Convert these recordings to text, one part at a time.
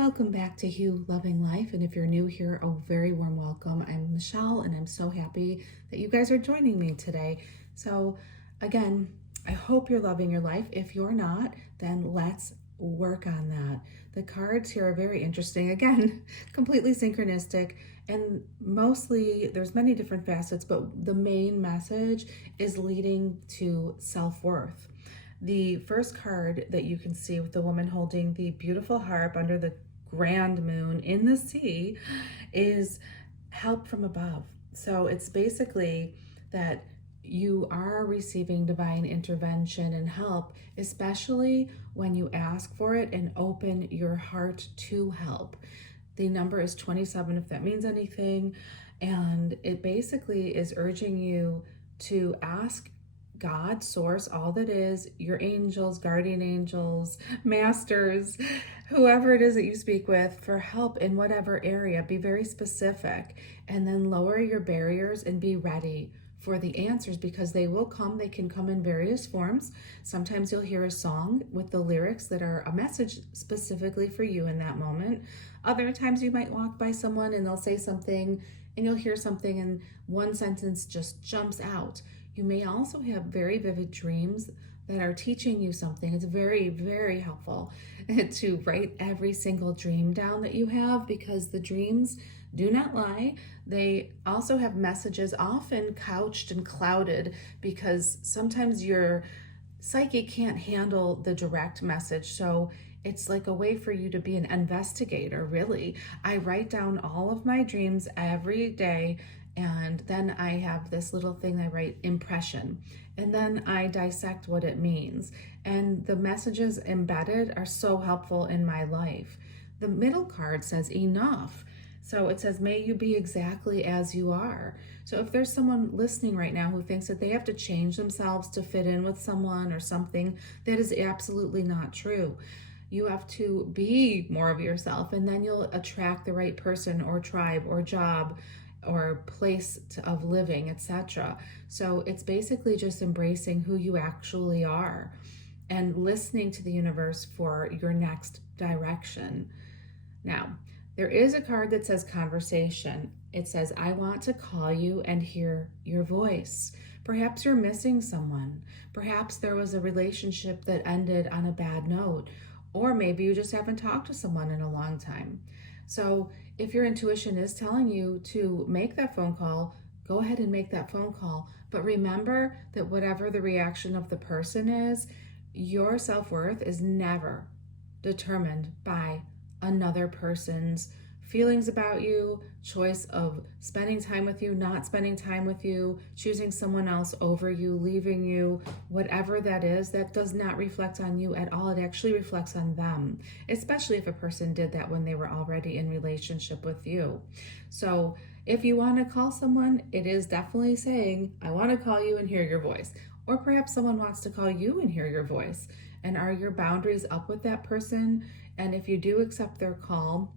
Welcome back to Hue Loving Life. And if you're new here, a very warm welcome. I'm Michelle, and I'm so happy that you guys are joining me today. So again, I hope you're loving your life. If you're not, then let's work on that. The cards here are very interesting. Again, completely synchronistic, and mostly there's many different facets, but the main message is leading to self-worth. The first card that you can see with the woman holding the beautiful harp under the grand moon in the sea is help from above. So it's basically that you are receiving divine intervention and help, especially when you ask for it and open your heart to help. The number is 27 if that means anything, and it basically is urging you to ask God, source, all that is, your angels, guardian angels, masters, whoever it is that you speak with, for help in whatever area. Be very specific, and then lower your barriers and be ready for the answers, because they will come. They can come in various forms. Sometimes you'll hear a song with the lyrics that are a message specifically for you in that moment. Other times you might walk by someone and they'll say something and you'll hear something and one sentence just jumps out. You may also have very vivid dreams that are teaching you something. It's very, very helpful to write every single dream down that you have, because the dreams do not lie. They also have messages, often couched and clouded, because sometimes your psyche can't handle the direct message. So it's like a way for you to be an investigator, really. I write down all of my dreams every day, and then I have this little thing I write, impression, and then I dissect what it means. And the messages embedded are so helpful in my life. The middle card says enough. So it says, may you be exactly as you are. So if there's someone listening right now who thinks that they have to change themselves to fit in with someone or something, that is absolutely not true. You have to be more of yourself, and then you'll attract the right person or tribe or job or place of living, etc. So it's basically just embracing who you actually are and listening to the universe for your next direction. Now, there is a card that says conversation. It says, I want to call you and hear your voice. Perhaps you're missing someone. Perhaps there was a relationship that ended on a bad note, or maybe you just haven't talked to someone in a long time. So if your intuition is telling you to make that phone call, go ahead and make that phone call. But remember that whatever the reaction of the person is, your self-worth is never determined by another person's feelings about you, choice of spending time with you, not spending time with you, choosing someone else over you, leaving you, whatever that is, that does not reflect on you at all. It actually reflects on them, especially if a person did that when they were already in relationship with you. So if you want to call someone, it is definitely saying, I want to call you and hear your voice. Or perhaps someone wants to call you and hear your voice. And are your boundaries up with that person? And if you do accept their call,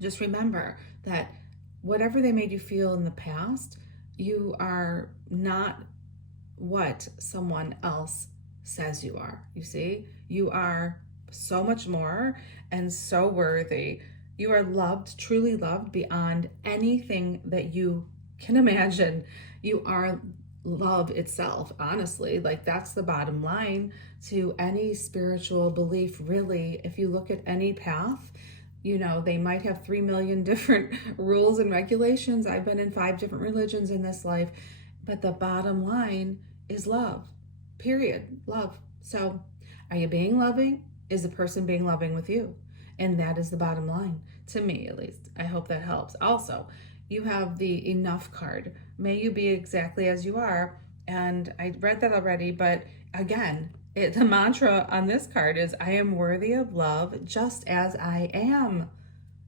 just remember that whatever they made you feel in the past, you are not what someone else says you are. You see, you are so much more and so worthy. You are loved, truly loved beyond anything that you can imagine. You are love itself, honestly. Like, that's the bottom line to any spiritual belief, really. If you look at any path, you know, they might have 3 million different rules and regulations. I've been in 5 different religions in this life, but the bottom line is love, period, love. So are you being loving? Is the person being loving with you? And that is the bottom line, to me at least. I hope that helps. Also, you have the enough card. May you be exactly as you are. And I read that already, but again, the mantra on this card is, I am worthy of love just as I am.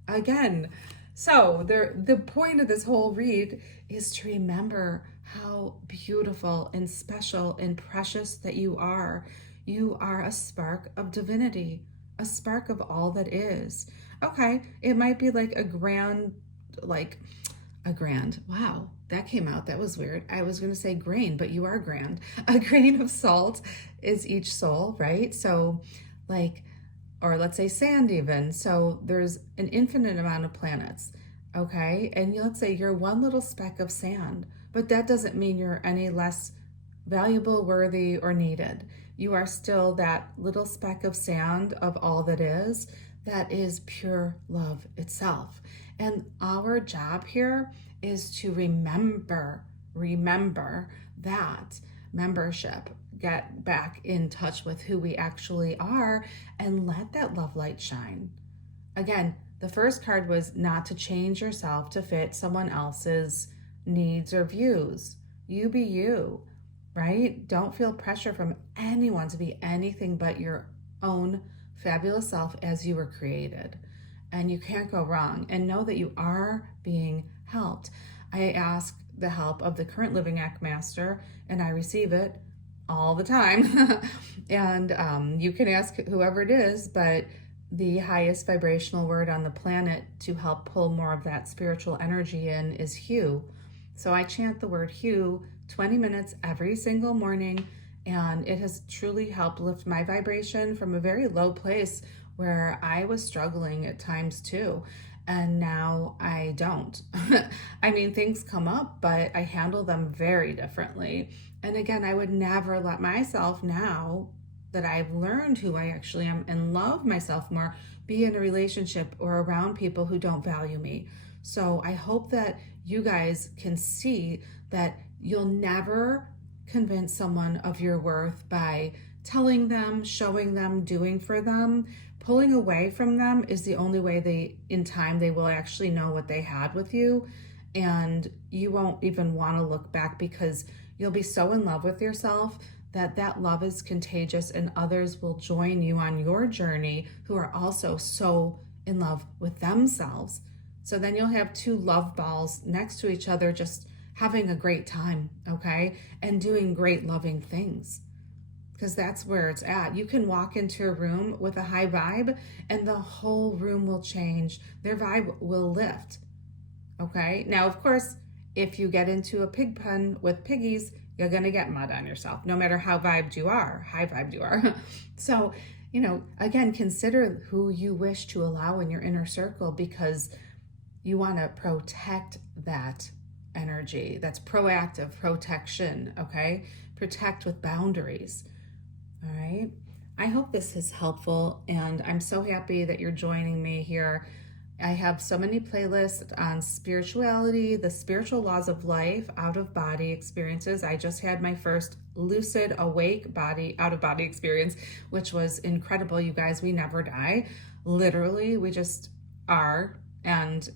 Again. So the point of this whole read is to remember how beautiful and special and precious that you are. You are a spark of divinity, a spark of all that is. Okay, it might be like a grand, wow, that came out, that was weird. I was going to say grain, but you are grand. A grain of salt is each soul, right? So like or let's say sand even. So there's an infinite amount of planets, okay? And let's say you're one little speck of sand, but that doesn't mean you're any less valuable, worthy, or needed. You are still that little speck of sand of all that is pure love itself. And our job here is to remember that membership, get back in touch with who we actually are, and let that love light shine. Again, the first card was not to change yourself to fit someone else's needs or views. You be you, right? Don't feel pressure from anyone to be anything but your own fabulous self as you were created. And you can't go wrong. And know that you are being helped. I ask the help of the current living act master, and I receive it all the time. And you can ask whoever it is, but the highest vibrational word on the planet to help pull more of that spiritual energy in is Hue. So I chant the word Hue 20 minutes every single morning, and it has truly helped lift my vibration from a very low place where I was struggling at times too. And now I don't. I mean, things come up, but I handle them very differently. And again, I would never let myself, now that I've learned who I actually am and love myself more, be in a relationship or around people who don't value me. So I hope that you guys can see that you'll never convince someone of your worth by telling them, showing them, doing for them. Pulling away from them is the only way in time they will actually know what they had with you, and you won't even want to look back because you'll be so in love with yourself that love is contagious, and others will join you on your journey who are also so in love with themselves. So then you'll have two love balls next to each other, just having a great time, okay? And doing great loving things. Because that's where it's at. You can walk into a room with a high vibe and the whole room will change. Their vibe will lift. Okay? Now, of course, if you get into a pig pen with piggies, you're going to get mud on yourself, no matter how vibed you are, high vibed you are. So, again, consider who you wish to allow in your inner circle, because you want to protect that energy. That's proactive protection, okay? Protect with boundaries. All right. I hope this is helpful, and I'm so happy that you're joining me here. I have so many playlists on spirituality, the spiritual laws of life, out-of-body experiences. I just had my first lucid, awake out-of-body experience, which was incredible. You guys, we never die. Literally, we just are. And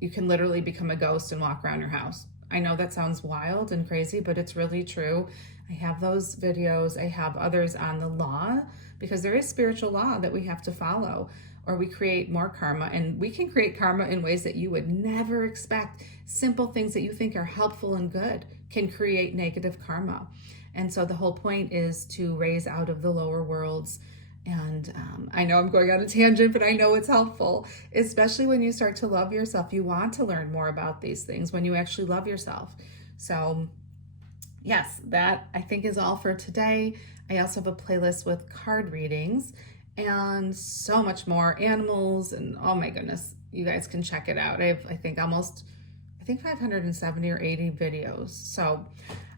you can literally become a ghost and walk around your house. I know that sounds wild and crazy, but it's really true. I have those videos. I have others on the law, because there is spiritual law that we have to follow, or we create more karma. And we can create karma in ways that you would never expect. Simple things that you think are helpful and good can create negative karma. And so the whole point is to raise out of the lower worlds. And I know I'm going on a tangent, but I know it's helpful, especially when you start to love yourself. You want to learn more about these things when you actually love yourself. So yes, that I think is all for today. I also have a playlist with card readings and so much more, animals, and oh my goodness, you guys can check it out. I have, I think 570 or 80 videos. So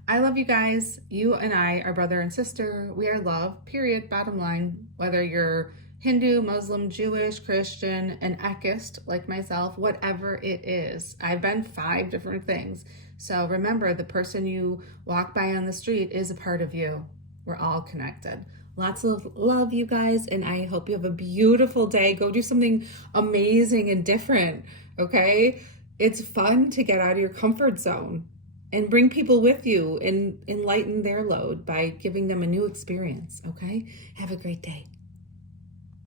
I love you guys. You and I are brother and sister. We are love, period, bottom line. Whether you're Hindu, Muslim, Jewish, Christian, an Ekist like myself, whatever it is. I've been 5 different things. So remember, the person you walk by on the street is a part of you. We're all connected. Lots of love, you guys, and I hope you have a beautiful day. Go do something amazing and different, okay? It's fun to get out of your comfort zone and bring people with you and enlighten their load by giving them a new experience, okay? Have a great day.